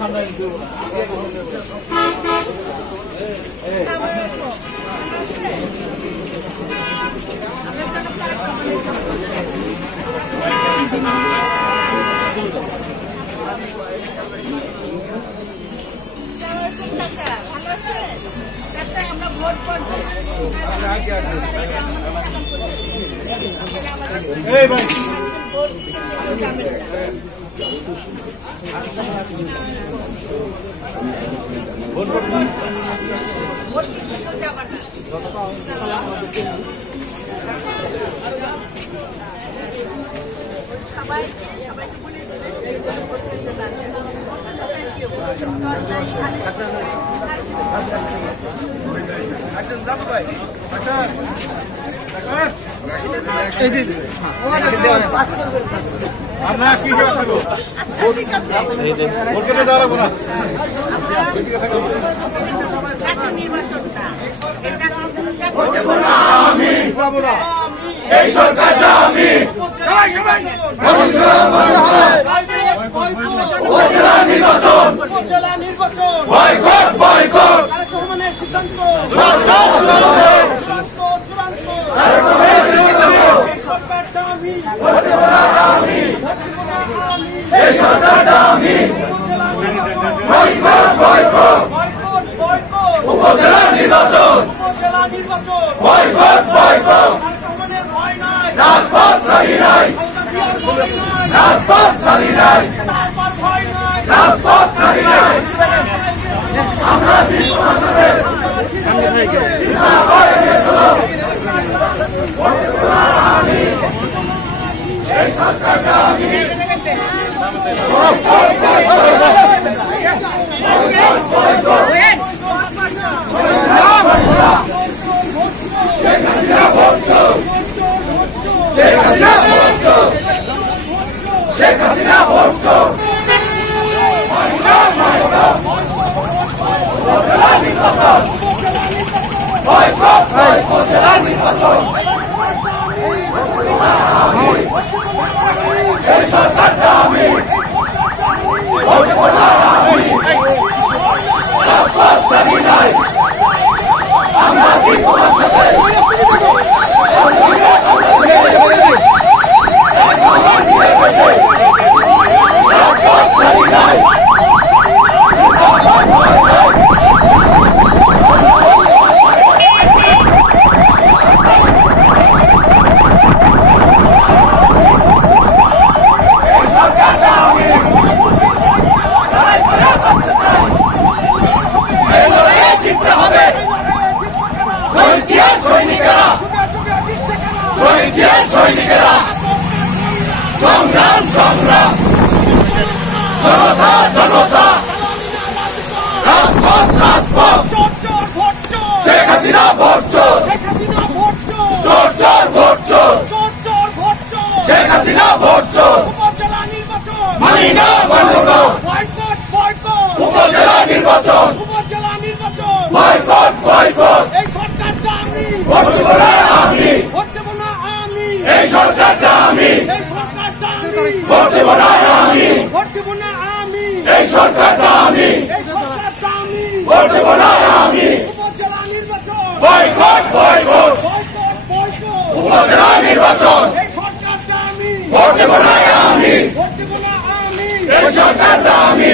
আমরা ভোট করবো সবাইকে বলে দেবে এই সরকারটা আমি উপজেলা নির্বাচন রাজপথ ছাড়ি নাই রাজপথ ছাড়ি নাই রাজপথ ছাড়ি নাই আমরা এই সরকারটা আমি Sheikh Hasina Borcho উপজেলা নির্বাচন উপজেলা নির্বাচন এই সরকারটা আমি রাজপথ ছাড়ি নাই আমরা কি তোমার সাথে সৈনিকেরা সংগ্রাম সংগ্রাম জনতা জনতা রাজপথ রাজপথ শেখ হাসিনা ভোট চোর চোর চোর ভোট চোর শেখ হাসিনা ভোট চোর মানি না মানব না উপজেলা নির্বাচন বয়কট বয়কট ভোট দেব না আমি এই সরকারটা আমি ভোট দেব না আমি এই সরকারটা আমি ভোট দেব না আমি বয়কট বয়কট উপজেলা নির্বাচন ভোট দেব না আমি এই সরকারটা আমি